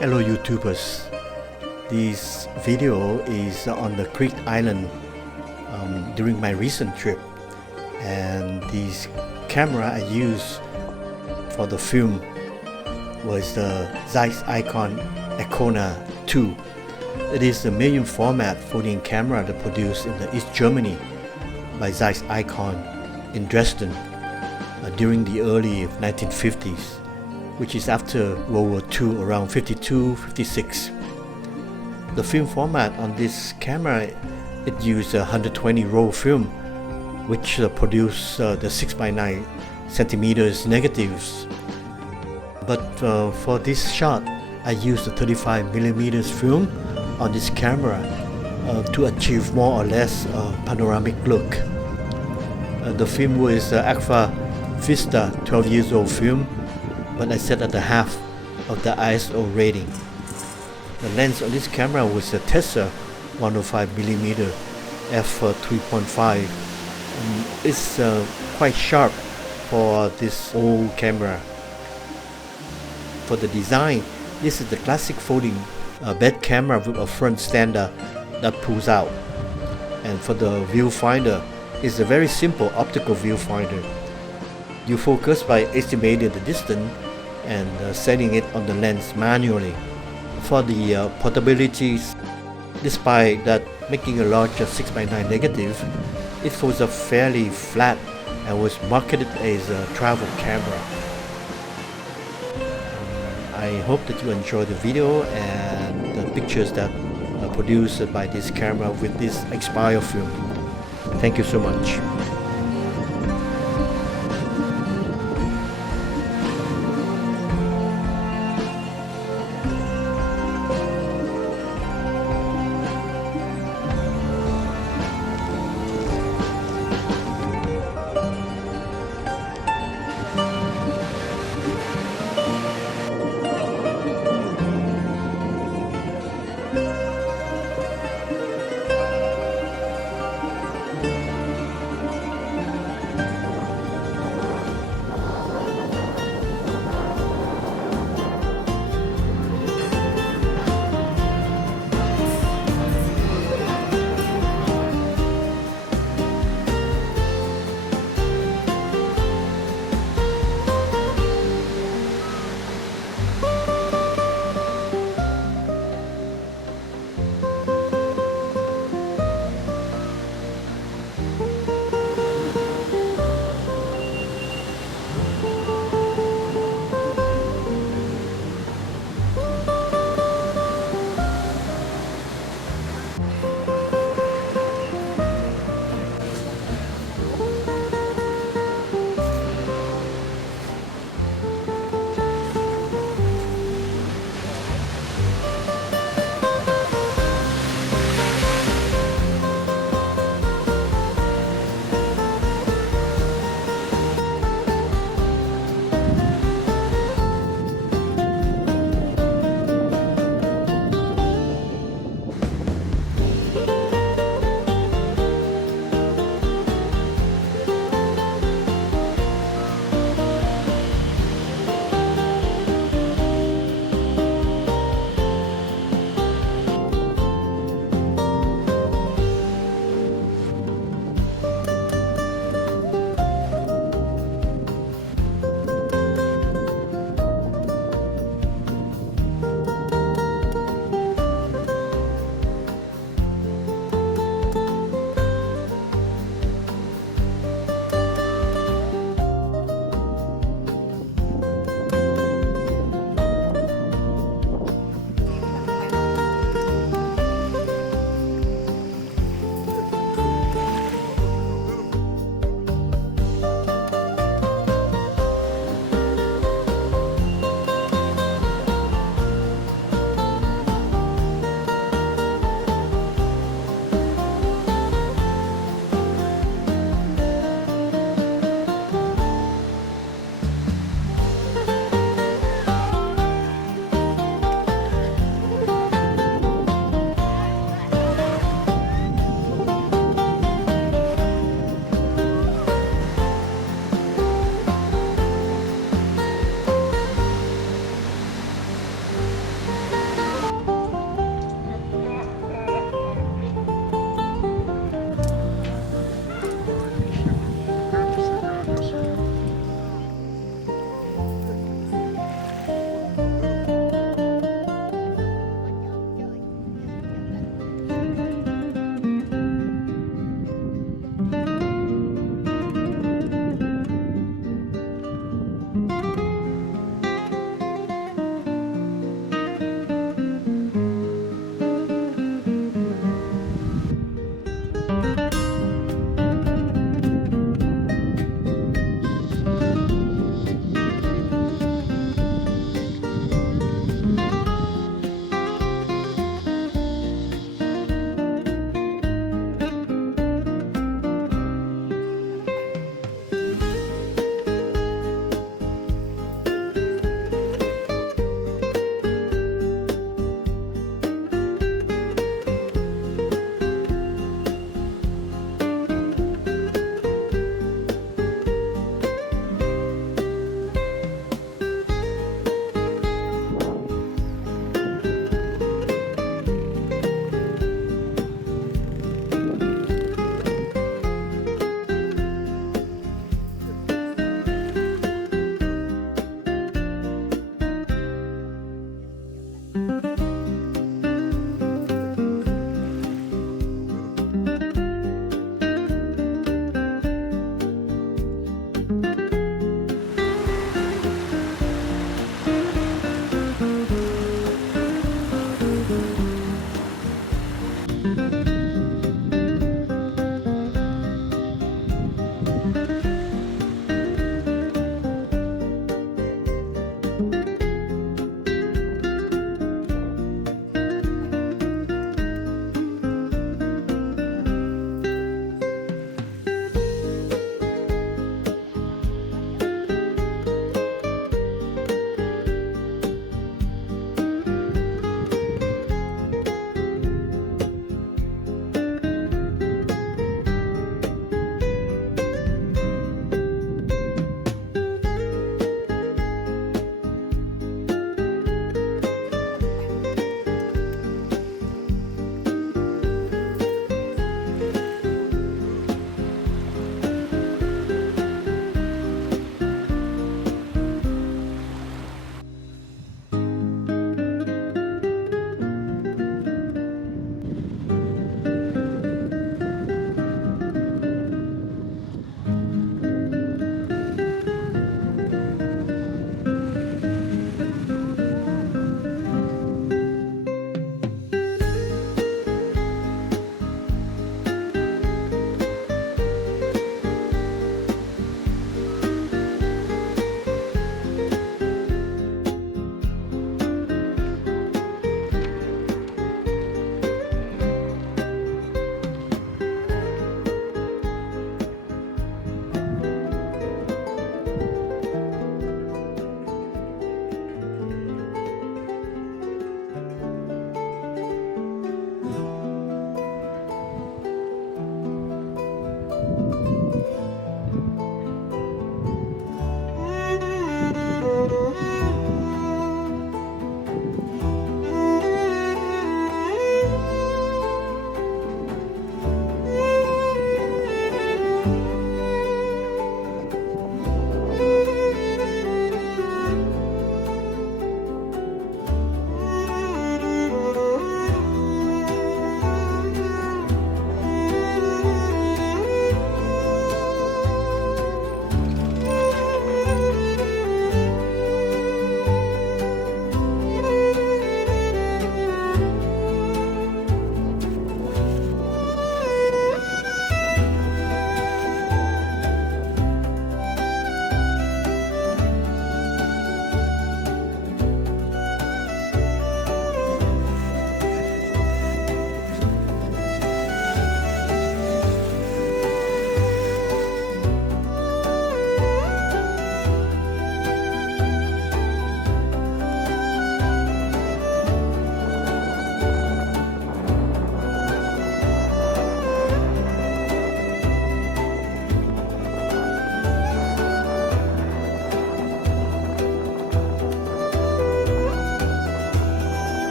Hello YouTubers, this video is on the Crete island during my recent trip, and this camera I used for the film was the Zeiss Ikon Ercona II. It is a medium format folding camera that produced in the East Germany by Zeiss Ikon in Dresden during the early 1950s, which is after World War II, around 52-56. The film format on this camera, it used a 120 roll film, which produced the 6x9 centimeters negatives. But for this shot, I used a 35mm film on this camera to achieve more or less a panoramic look. The film was Agfa Vista 12 years old film, but I set at the half of the ISO rating. The lens on this camera was a Tessar 105mm f3.5. It's quite sharp for this old camera. For the design, this is the classic folding bed camera with a front stander that pulls out. And for the viewfinder, it's a very simple optical viewfinder. You focus by estimating the distance and setting it on the lens manually. For the portability, despite that making a larger 6x9 negative, it was a fairly flat and was marketed as a travel camera. I hope that you enjoy the video and the pictures that are produced by this camera with this expired film. Thank you so much.